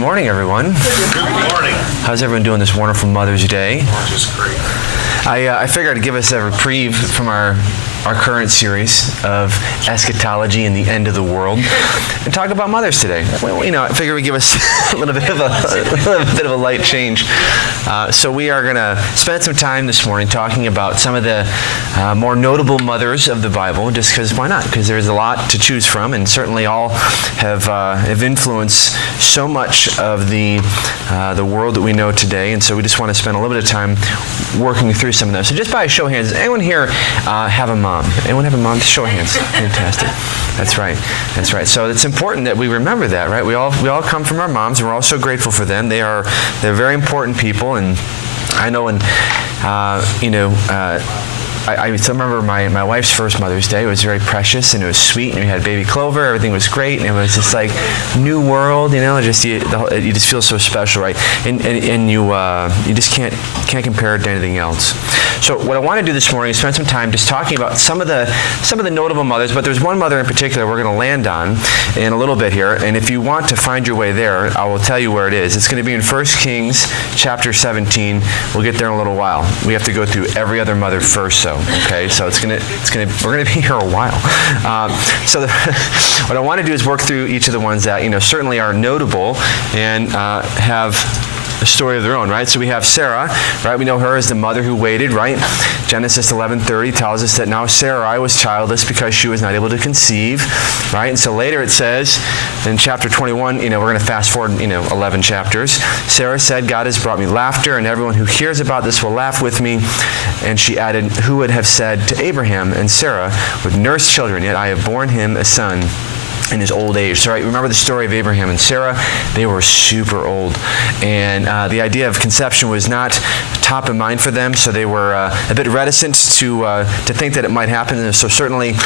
Good morning, everyone. Good morning. How's everyone doing this wonderful Mother's Day? Just great. I figured I'd give us a reprieve from our current series of eschatology and the end of the world and talk about mothers today. Well, I figured we'd give us a little bit of a light change. So we are going to spend some time this morning talking about some of the more notable mothers of the Bible, just because why not? Because there's a lot to choose from, and certainly all have influenced so much of the world that we know today. And so we just want to spend a little bit of time working through some of those. So just by a show of hands, does anyone here have a mom? Anyone have a mom? Show of hands. Fantastic. That's right. That's right. So it's important that we remember that, right? We all come from our moms, and we're all so grateful for them. They're very important people, and I know I remember my wife's first Mother's Day. It was very precious, and it was sweet, and we had baby Clover. Everything was great, and it was just like new world, you just feel so special, right? And you just can't compare it to anything else. So what I want to do this morning is spend some time just talking about some of the notable mothers, but there's one mother in particular we're going to land on in a little bit here. And if you want to find your way there, I will tell you where it is. It's going to be in 1 Kings chapter 17. We'll get there in a little while. We have to go through every other mother first, so. Okay, so we're gonna be here a while. What I want to do is work through each of the ones that certainly are notable and have a story of their own, right? So we have Sarah, right? We know her as the mother who waited, right? Genesis 11:30 tells us that now Sarai was childless because she was not able to conceive, right? And so later it says in chapter 21, we're going to fast forward, 11 chapters. Sarah said, "God has brought me laughter, and everyone who hears about this will laugh with me." And she added, "Who would have said to Abraham and Sarah would nurse children, yet I have borne him a son in his old age." So, right, remember the story of Abraham and Sarah? They were super old, and the idea of conception was not top of mind for them. So they were a bit reticent to think that it might happen. And so certainly,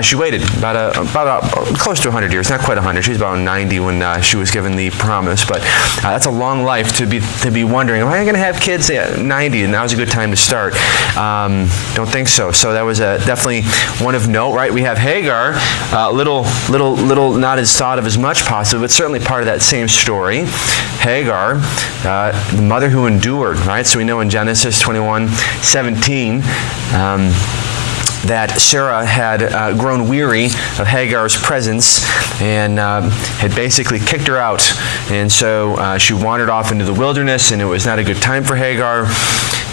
she waited about close to 100 years, not quite 100. She was about 90 when she was given the promise. But that's a long life to be wondering, am I going to have kids at 90? And now's a good time to start. Don't think so. So that was definitely one of note, right? We have Hagar, little not as thought of as much possibly, but certainly part of that same story. Hagar, the mother who endured, right? So we know in Genesis 21:17 that Sarah had grown weary of Hagar's presence and had basically kicked her out. And so she wandered off into the wilderness, and it was not a good time for Hagar.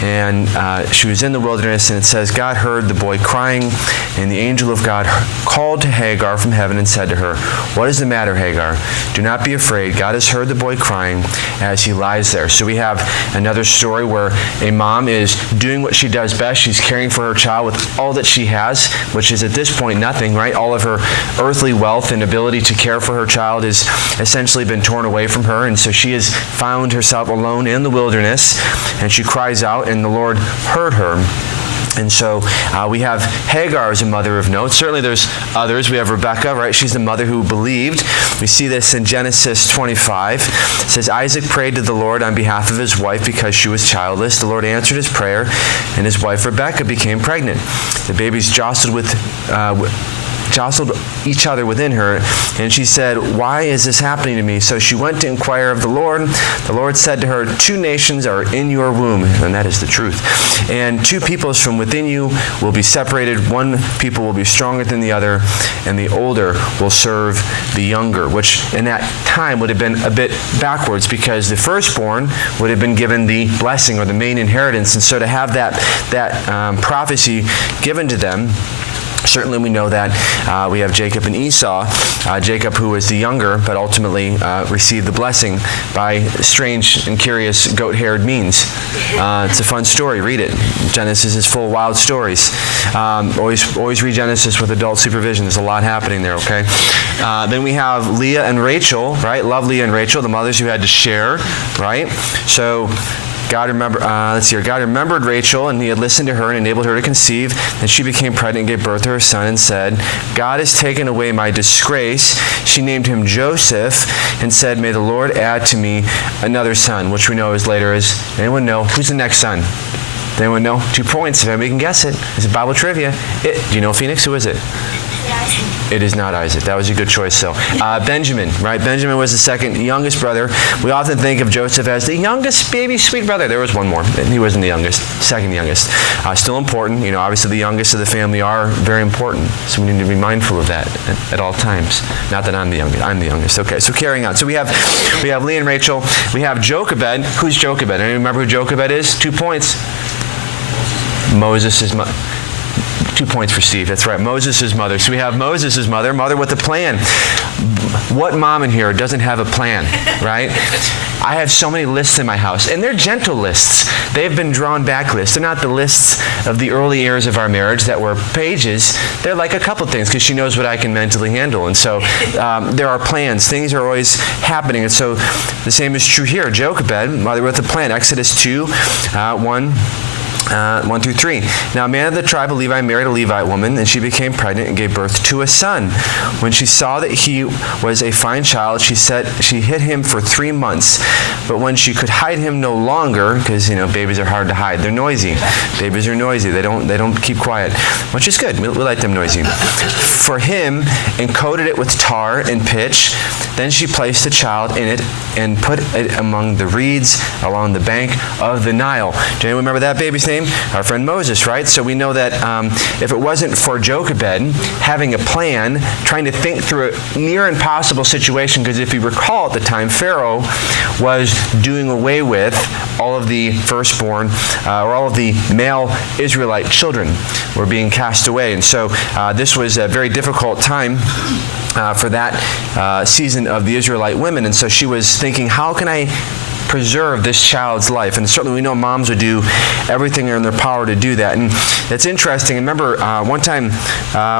And she was in the wilderness, and it says, God heard the boy crying, and the angel of God called to Hagar from heaven and said to her, "What is the matter, Hagar? Do not be afraid. God has heard the boy crying as he lies there." So we have another story where a mom is doing what she does best. She's caring for her child with all that she has, which is at this point nothing, right? All of her earthly wealth and ability to care for her child has essentially been torn away from her, and so she has found herself alone in the wilderness, and she cries out, and the Lord heard her. And so we have Hagar as a mother of note. Certainly there's others. We have Rebecca, right? She's the mother who believed. We see this in Genesis 25. It says, Isaac prayed to the Lord on behalf of his wife because she was childless. The Lord answered his prayer, and his wife Rebecca became pregnant. The babies jostled each other within her, and she said, "Why is this happening to me?" So she went to inquire of the Lord. The Lord said to her, "Two nations are in your womb," and that is the truth, "and two peoples from within you will be separated. One people will be stronger than the other, and the older will serve the younger," which in that time would have been a bit backwards, because the firstborn would have been given the blessing or the main inheritance. And so to have that prophecy given to them, certainly we know that we have Jacob and Esau. Jacob, who was the younger, but ultimately received the blessing by strange and curious goat-haired means. It's a fun story. Read it. Genesis is full of wild stories. Always read Genesis with adult supervision. There's a lot happening there, okay? Then we have Leah and Rachel, right? Love Leah and Rachel, the mothers who had to share, right? So God remembered Rachel, and he had listened to her and enabled her to conceive. Then she became pregnant and gave birth to her son and said, "God has taken away my disgrace." She named him Joseph and said, "May the Lord add to me another son," which we know is later is, anyone know, who's the next son? Does anyone know? 2 points, if anybody can guess it. Is it Bible trivia? Do you know, Phoenix? Who is it? It is not Isaac. That was a good choice, so. Benjamin, right? Benjamin was the second youngest brother. We often think of Joseph as the youngest baby sweet brother. There was one more. He wasn't the youngest, second youngest. Still important. Obviously the youngest of the family are very important. So we need to be mindful of that at all times. Not that I'm the youngest. I'm the youngest. Okay, so carrying on. So we have Leah and Rachel. We have Jochebed. Who's Jochebed? Anyone remember who Jochebed is? 2 points. Moses' mother. 2 points for Steve. That's right. Moses' mother. So we have Moses' mother with a plan. What mom in here doesn't have a plan, right? I have so many lists in my house, and they're gentle lists. They've been drawn back lists. They're not the lists of the early years of our marriage that were pages. They're like a couple things because she knows what I can mentally handle. And so there are plans. Things are always happening. And so the same is true here. Jochebed, mother with a plan. Exodus 2, 1 through 3. Now a man of the tribe of Levi married a Levite woman, and she became pregnant and gave birth to a son. When she saw that he was a fine child, she hid him for 3 months. But when she could hide him no longer, because babies are hard to hide, they're noisy. Babies are noisy. They don't keep quiet, which is good. We like them noisy. For him, and coated it with tar and pitch. Then she placed the child in it and put it among the reeds along the bank of the Nile. Do you remember that baby's name? Our friend Moses, right? So we know that if it wasn't for Jochebed having a plan, trying to think through a near impossible situation, because if you recall at the time, Pharaoh was doing away with all of the firstborn, or all of the male Israelite children were being cast away. And so this was a very difficult time for that season of the Israelite women. And so she was thinking, how can I preserve this child's life? And certainly we know moms would do everything in their power to do that. And it's interesting. I remember one time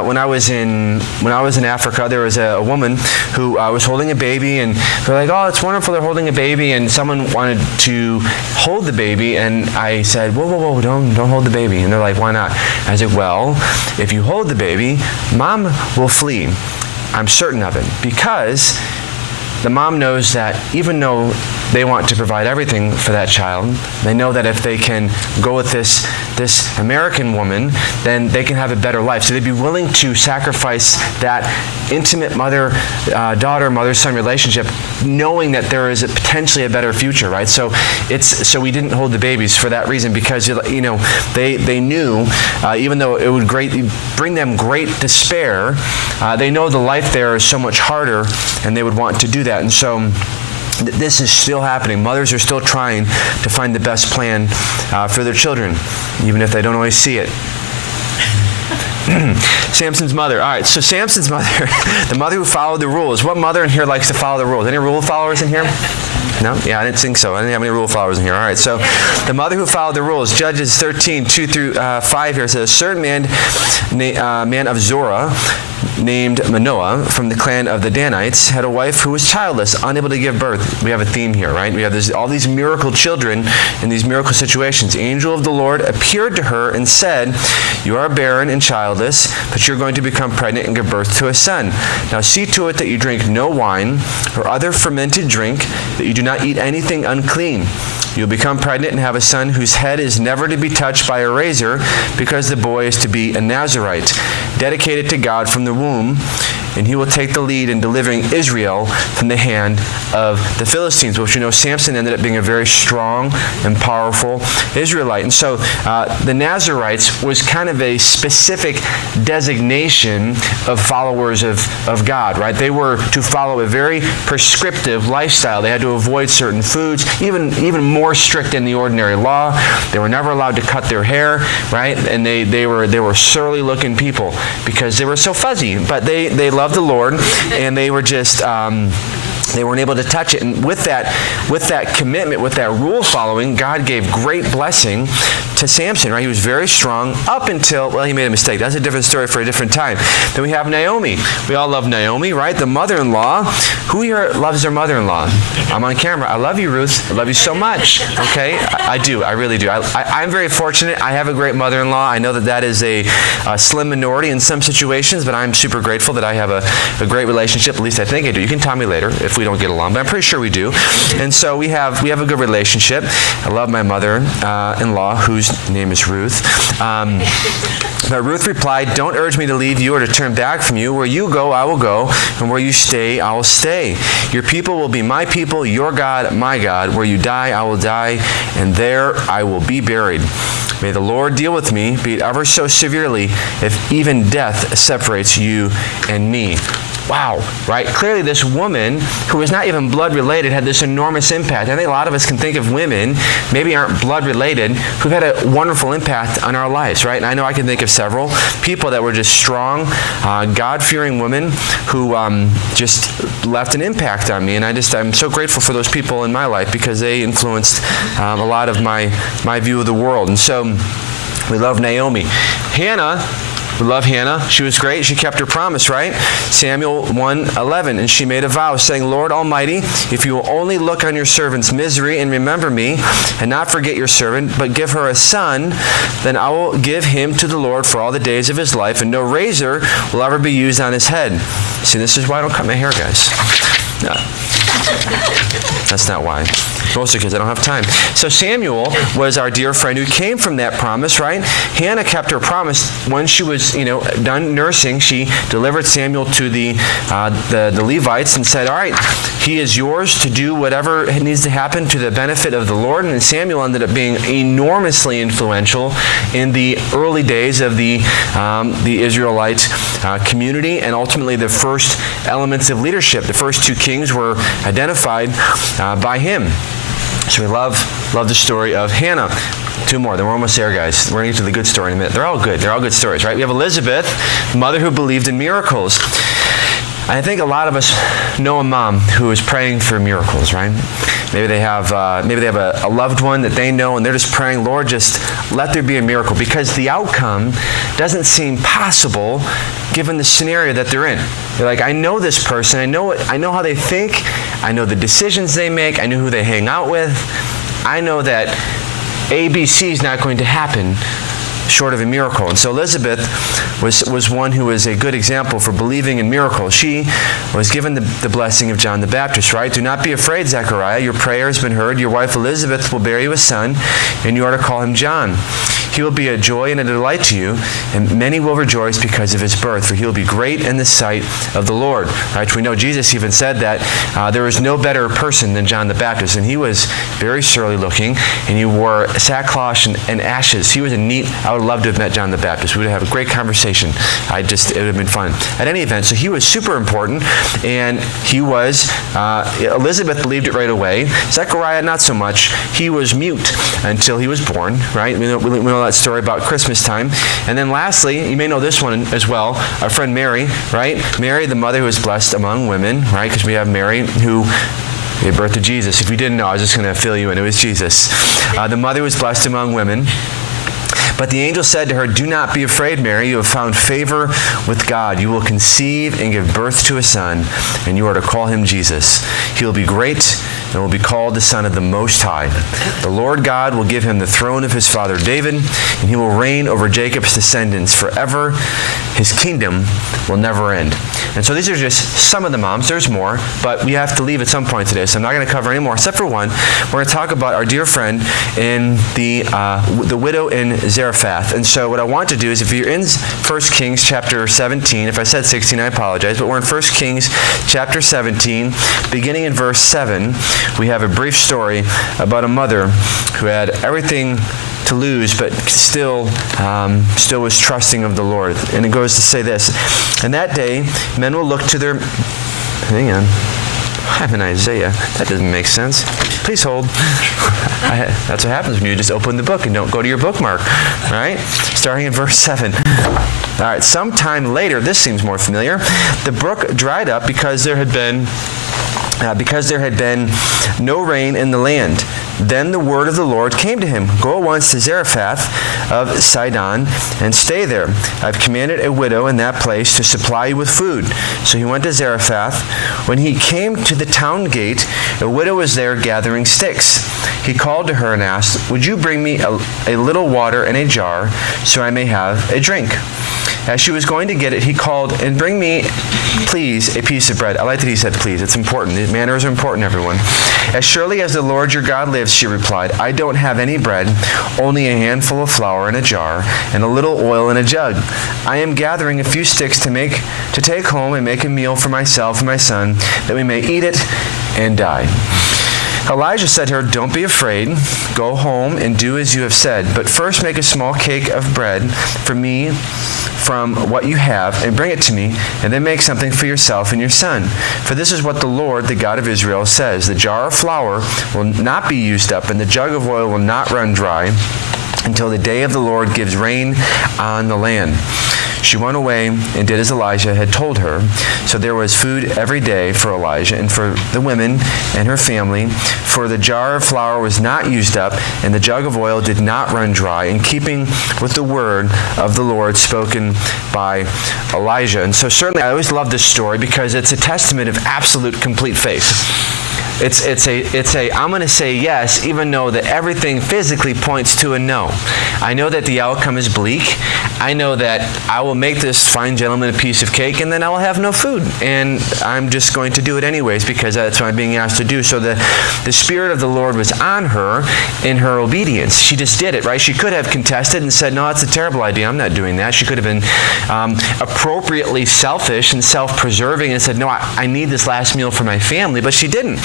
when I was in Africa, there was a woman who was holding a baby, and they're like, "Oh, it's wonderful they're holding a baby," and someone wanted to hold the baby, and I said, "Whoa, don't hold the baby." And they're like, "Why not?" I said, "Well, if you hold the baby, mom will flee. I'm certain of it, because the mom knows that even though they want to provide everything for that child, they know that if they can go with this American woman, then they can have a better life. So they'd be willing to sacrifice that intimate mother-daughter, mother-son relationship, knowing that there is potentially a better future, right? So we didn't hold the babies for that reason, because they knew, even though it would bring them great despair, they know the life there is so much harder, and they would want to do that. And so this is still happening. Mothers are still trying to find the best plan for their children, even if they don't always see it. Samson's mother. All right, so Samson's mother, the mother who followed the rules. What mother in here likes to follow the rules? Any rule followers in here? No? Yeah, I didn't think so. I didn't have any rule followers in here. All right, so the mother who followed the rules. Judges 13, 2 through 5 here says, a certain man of Zorah, named Manoah, from the clan of the Danites, had a wife who was childless, unable to give birth. We have a theme here, right? We have all these miracle children in these miracle situations. The angel of the Lord appeared to her and said, "You are barren and childless, but you're going to become pregnant and give birth to a son. Now see to it that you drink no wine or other fermented drink, that you do not eat anything unclean. You'll become pregnant and have a son whose head is never to be touched by a razor, because the boy is to be a Nazirite, dedicated to God from the womb, and he will take the lead in delivering Israel from the hand of the Philistines." Which you know, Samson ended up being a very strong and powerful Israelite. And so the Nazirites was kind of a specific designation of followers of God, right? They were to follow a very prescriptive lifestyle. They had to avoid certain foods, even more strict than the ordinary law. They were never allowed to cut their hair, right? And they were surly looking people because they were so fuzzy. But they loved the Lord, and they were just they weren't able to touch it. And with that commitment, with that rule following, God gave great blessing to Samson, right? He was very strong up until, well, he made a mistake. That's a different story for a different time. Then we have Naomi. We all love Naomi, right? The mother-in-law. Who here loves their mother-in-law? I'm on camera. I love you, Ruth. I love you so much. Okay? I do. I really do. I'm very fortunate. I have a great mother-in-law. I know that is a slim minority in some situations, but I'm super grateful that I have a great relationship. At least I think I do. You can tell me later if we don't get along, but I'm pretty sure we do. And so we have a good relationship. I love my mother-in-law, whose name is Ruth. But Ruth replied, "Don't urge me to leave you or to turn back from you. Where you go, I will go, and where you stay, I will stay. Your people will be my people, your God, my God. Where you die, I will die, and there I will be buried. May the Lord deal with me, be it ever so severely, if even death separates you and me." Wow, right? Clearly this woman, who was not even blood related, had this enormous impact. I think a lot of us can think of women, maybe aren't blood related, who've had a wonderful impact on our lives, right? And I know I can think of several people that were just strong, God-fearing women who just left an impact on me. And I'm so grateful for those people in my life because they influenced a lot of my view of the world. And so we love Naomi. Hannah, we love Hannah. She was great. She kept her promise, right? Samuel 1:11. And she made a vow, saying, "Lord Almighty, if you will only look on your servant's misery and remember me, and not forget your servant, but give her a son, then I will give him to the Lord for all the days of his life, and no razor will ever be used on his head." See, this is why I don't cut my hair, guys. No. That's not why. Mostly because I don't have time. So Samuel was our dear friend who came from that promise, right? Hannah kept her promise. When she was, done nursing, she delivered Samuel to the Levites and said, "All right, he is yours to do whatever needs to happen to the benefit of the Lord." And Samuel ended up being enormously influential in the early days of the Israelite community, and ultimately the first elements of leadership. The first two kings were identified by him. So we love the story of Hannah. Two more. Then we're almost there, guys. We're going to get to the good story in a minute. They're all good. They're all good stories, right? We have Elizabeth, mother who believed in miracles. I think a lot of us know a mom who is praying for miracles, right? Maybe they have a loved one that they know, and they're just praying, "Lord, just let there be a miracle," because the outcome doesn't seem possible given the scenario that they're in. They're like, "I know this person. I know how they think. I know the decisions they make. I know who they hang out with. I know that ABC is not going to happen short of a miracle." And so Elizabeth was one who was a good example for believing in miracles. She was given the blessing of John the Baptist, right? "Do not be afraid, Zechariah. Your prayer has been heard. Your wife Elizabeth will bear you a son, and you are to call him John. He will be a joy and a delight to you, and many will rejoice because of his birth, for he will be great in the sight of the Lord." Right? We know Jesus even said that there was no better person than John the Baptist, and he was very surly looking, and he wore sackcloth and ashes. He was I would love to have met John the Baptist. We would have a great conversation. It would have been fun. At any event, so he was super important, and he was, Elizabeth believed it right away. Zechariah, not so much. He was mute until he was born, right? We know that story about Christmas time. And then lastly, you may know this one as well, our friend Mary, right? Mary, the mother who was blessed among women, right? Because we have Mary who gave birth to Jesus. If you didn't know, I was just going to fill you in. It was Jesus. The mother was blessed among women. But the angel said to her, "Do not be afraid, Mary. You have found favor with God. You will conceive and give birth to a son, and you are to call him Jesus. He will be great and will be called the Son of the Most High. The Lord God will give him the throne of his father David, and he will reign over Jacob's descendants forever. His kingdom will never end." And so these are just some of the moms. There's more, but we have to leave at some point today, so I'm not going to cover any more, except for one. We're going to talk about our dear friend in the widow in Zarephath. And so what I want to do is, if you're in 1 Kings chapter 17, if I said 16, I apologize, but we're in 1 Kings chapter 17, beginning in verse 7, we have a brief story about a mother who had everything to lose, but still was trusting of the Lord. And it goes to say this: "And that day, men will look to their..." Hang on. I'm in Isaiah. That doesn't make sense. Please hold. That's what happens when you just open the book and don't go to your bookmark, right? Starting in verse 7. All right, sometime later, this seems more familiar, the brook dried up because there had been no rain in the land. Then the word of the Lord came to him, "Go at once to Zarephath of Sidon and stay there. I've commanded a widow in that place to supply you with food." So he went to Zarephath. When he came to the town gate, a widow was there gathering sticks. He called to her and asked, "Would you bring me a little water in a jar so I may have a drink?" As she was going to get it, he called, and bring me, please, a piece of bread. I like that he said please. It's important. Manners are important, everyone. As surely as the Lord your God lives, she replied, I don't have any bread, only a handful of flour in a jar and a little oil in a jug. I am gathering a few sticks to take home and make a meal for myself and my son, that we may eat it and die. Elijah said to her, don't be afraid. Go home and do as you have said. But first make a small cake of bread for me from what you have, and bring it to me, and then make something for yourself and your son. For this is what the Lord, the God of Israel, says. The jar of flour will not be used up, and the jug of oil will not run dry until the day of the Lord gives rain on the land. She went away and did as Elijah had told her. So there was food every day for Elijah and for the women and her family, for the jar of flour was not used up, and the jug of oil did not run dry, in keeping with the word of the Lord spoken by Elijah. And so certainly I always love this story because it's a testament of absolute complete faith. It's a I'm going to say yes, even though that everything physically points to a no. I know that the outcome is bleak. I know that I will make this fine gentleman a piece of cake, and then I will have no food. And I'm just going to do it anyways because that's what I'm being asked to do. So the Spirit of the Lord was on her in her obedience. She just did it, right? She could have contested and said, no, that's a terrible idea. I'm not doing that. She could have been appropriately selfish and self-preserving and said, no, I need this last meal for my family. But she didn't.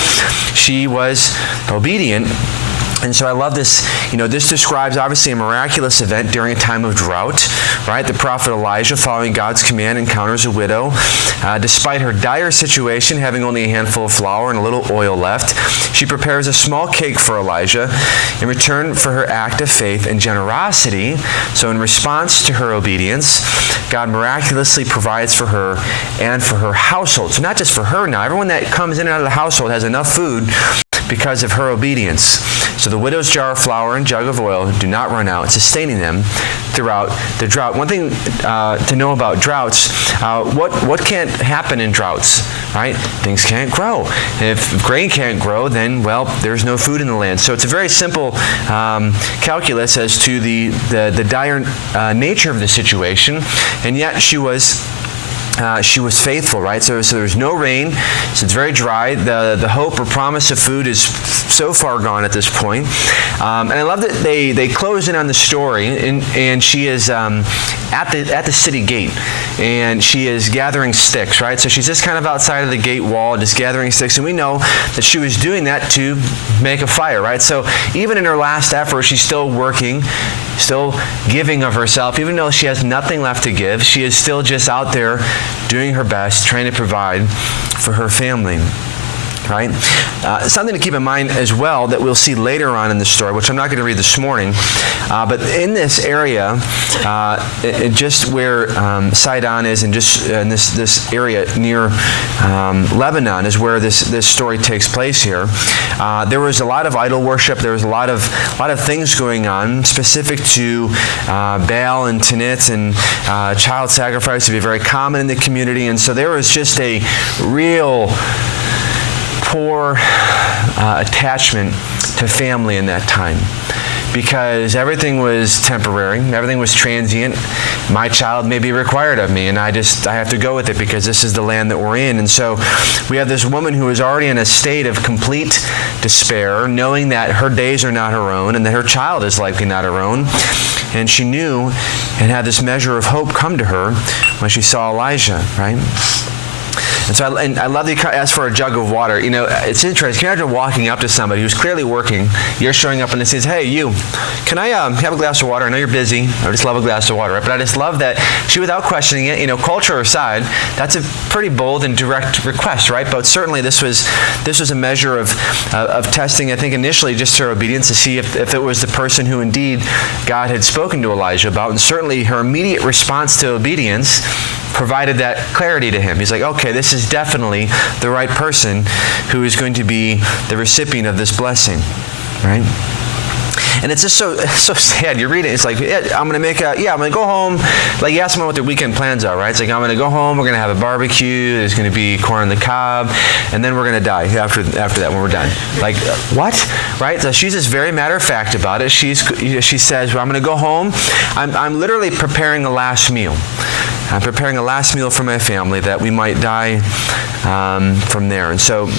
She was obedient. And so I love this. This describes obviously a miraculous event during a time of drought, right? The prophet Elijah, following God's command, encounters a widow. Despite her dire situation, having only a handful of flour and a little oil left, she prepares a small cake for Elijah in return for her act of faith and generosity. So in response to her obedience, God miraculously provides for her and for her household. So not just for her now. Everyone that comes in and out of the household has enough food because of her obedience. So the widow's jar of flour and jug of oil do not run out, sustaining them throughout the drought. One thing to know about droughts, what can't happen in droughts, right? Things can't grow. If grain can't grow, then, well, there's no food in the land. So it's a very simple calculus as to the dire nature of the situation, and yet she was faithful, right? So there's no rain, so it's very dry. The hope or promise of food is so far gone at this point. And I love that they close in on the story, and she is at the city gate, and she is gathering sticks, right? So she's just kind of outside of the gate wall, just gathering sticks, and we know that she was doing that to make a fire, right? So even in her last effort, she's still working, still giving of herself. Even though she has nothing left to give, she is still just out there doing her best, trying to provide for her family. Right? Something to keep in mind as well that we'll see later on in the story, which I'm not going to read this morning, but in this area, just where Sidon is, and just in this area near Lebanon is where this story takes place here. There was a lot of idol worship. There was a lot of things going on specific to Baal and Tanit, and child sacrifice would be very common in the community, and so there was just a real poor attachment to family in that time, because everything was temporary, everything was transient. My child may be required of me, and I have to go with it because this is the land that we're in. And so we have this woman who is already in a state of complete despair, knowing that her days are not her own and that her child is likely not her own. And she knew and had this measure of hope come to her when she saw Elijah, right? And so I love that you asked for a jug of water. It's interesting. Can you imagine walking up to somebody who's clearly working, you're showing up and it says, hey, you, can I have a glass of water? I know you're busy. I just love a glass of water. Right? But I just love that she, without questioning it, culture aside, that's a pretty bold and direct request, right? But certainly this was a measure of testing, I think, initially just her obedience to see if it was the person who indeed God had spoken to Elijah about. And certainly her immediate response to obedience provided that clarity to him. He's like, okay, this is definitely the right person who is going to be the recipient of this blessing, right? And it's just so sad. You read it, it's like, I'm going to go home. Like, you ask someone what their weekend plans are, right? It's like, I'm going to go home, we're going to have a barbecue, there's going to be corn on the cob, and then we're going to die after that when we're done. Like, what? Right? So she's just very matter-of-fact about it. She says, well, I'm going to go home. I'm literally preparing the last meal. I'm preparing a last meal for my family that we might die from there. And so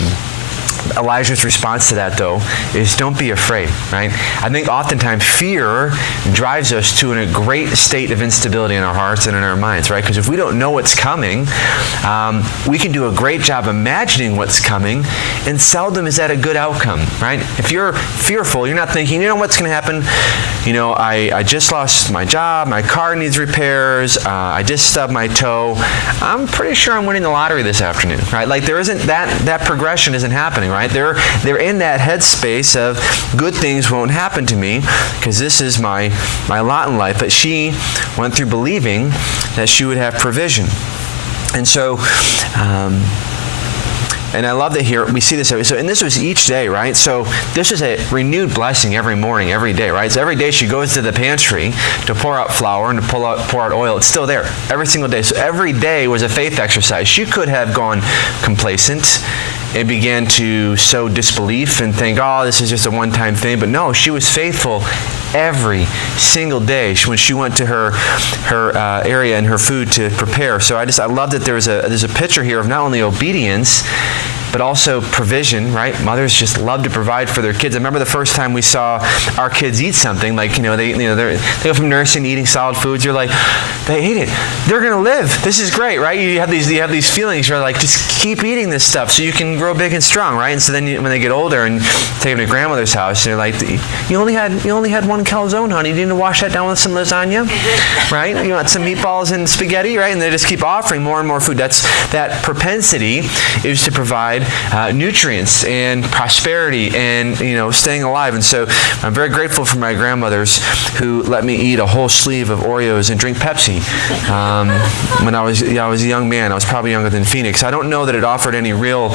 Elijah's response to that, though, is don't be afraid, right? I think oftentimes fear drives us to a great state of instability in our hearts and in our minds, right? Because if we don't know what's coming, we can do a great job imagining what's coming, and seldom is that a good outcome, right? If you're fearful, you're not thinking, you know what's going to happen? You know, I just lost my job, my car needs repairs, I just stubbed my toe. I'm pretty sure I'm winning the lottery this afternoon, right? Like there isn't that progression isn't happening, right? They're in that headspace of good things won't happen to me because this is my lot in life. But she went through believing that she would have provision. And so, and I love that here we see this. So, and this was each day, right? So this is a renewed blessing every morning, every day, right? So every day she goes to the pantry to pour out flour and to pour out oil. It's still there every single day. So every day was a faith exercise. She could have gone complacent and began to sow disbelief and think, oh, this is just a one-time thing. But no, she was faithful every single day when she went to her area and her food to prepare. So I love that there's a picture here of not only obedience, but also provision, right? Mothers just love to provide for their kids. I remember the first time we saw our kids eat something, like, they go from nursing to eating solid foods. You're like, they ate it. They're going to live. This is great, right? You have these feelings. You're like, just keep eating this stuff so you can grow big and strong, right? And so then when they get older and take them to grandmother's house, and they're like, you only had one calzone, honey. You need to wash that down with some lasagna, right? You want some meatballs and spaghetti, right? And they just keep offering more and more food. That propensity is to provide nutrients and prosperity and staying alive. And so I'm very grateful for my grandmothers who let me eat a whole sleeve of Oreos and drink Pepsi. When I was a young man, I was probably younger than Phoenix. I don't know that it offered any real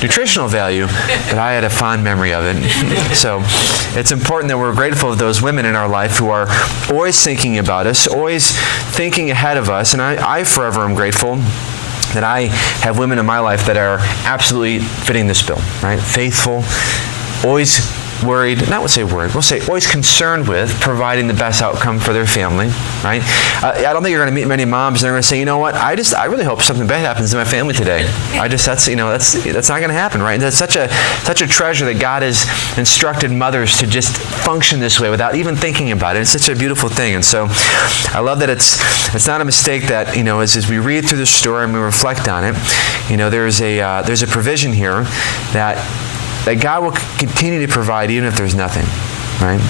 nutritional value, but I had a fond memory of it. So it's important that we're grateful of those women in our life who are always thinking about us, always thinking ahead of us. And I forever am grateful that I have women in my life that are absolutely fitting this bill, right? Faithful, always worried, not would say worried, we'll say always concerned with providing the best outcome for their family, right? I don't think you're going to meet many moms and they're going to say, you know what, I really hope something bad happens to my family today. That's not going to happen, right? And that's such a treasure that God has instructed mothers to just function this way without even thinking about it. It's such a beautiful thing. And so I love that it's not a mistake that, as we read through the story and we reflect on it, there's a provision here that God will continue to provide even if there's nothing, right?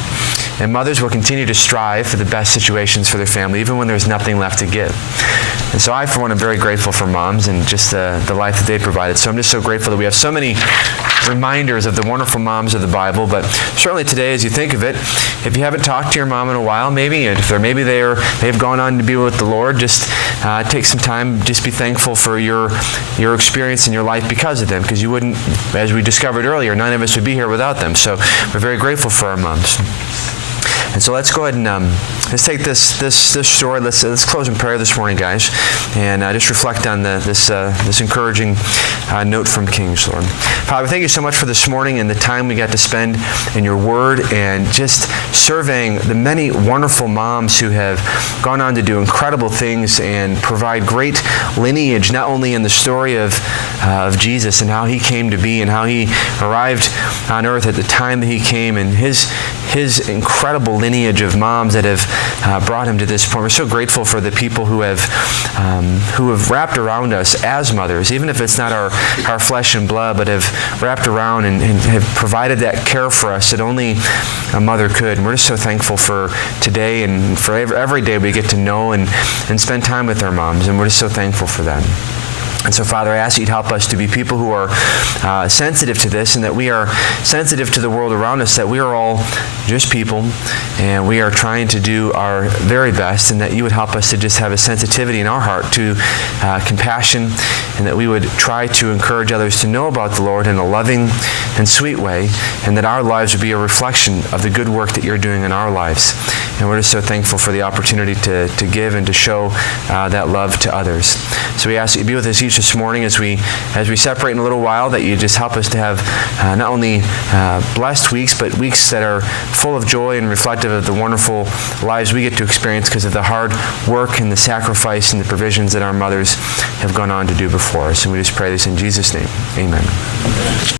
And mothers will continue to strive for the best situations for their family even when there's nothing left to give. And so I, for one, am very grateful for moms and just the life that they provided. So I'm just so grateful that we have so many reminders of the wonderful moms of the Bible. But certainly today, as you think of it, if you haven't talked to your mom in a while, they've gone on to be with the Lord, just take some time, just be thankful for your experience in your life because of them, because you wouldn't, as we discovered earlier, none of us would be here without them. So we're very grateful for our moms. And so let's go ahead and let's take this story. Let's close in prayer this morning, guys, and just reflect on this encouraging note from Kings, Lord. Father, thank you so much for this morning and the time we got to spend in your Word and just surveying the many wonderful moms who have gone on to do incredible things and provide great lineage, not only in the story of Jesus and how he came to be and how he arrived on earth at the time that he came and his incredible lineage of moms that have brought him to this point. We're so grateful for the people who have wrapped around us as mothers, even if it's not our flesh and blood, but have wrapped around and have provided that care for us that only a mother could. And we're just so thankful for today and for every day we get to know and spend time with our moms. And we're just so thankful for that. And so, Father, I ask that you'd help us to be people who are sensitive to this and that we are sensitive to the world around us, that we are all just people and we are trying to do our very best, and that you would help us to just have a sensitivity in our heart to compassion, and that we would try to encourage others to know about the Lord in a loving and sweet way, and that our lives would be a reflection of the good work that you're doing in our lives. And we're just so thankful for the opportunity to give and to show that love to others. So we ask that you be with us each you this morning as we separate in a little while, that you just help us to have not only blessed weeks, but weeks that are full of joy and reflective of the wonderful lives we get to experience because of the hard work and the sacrifice and the provisions that our mothers have gone on to do before us. And we just pray this in Jesus' name. Amen.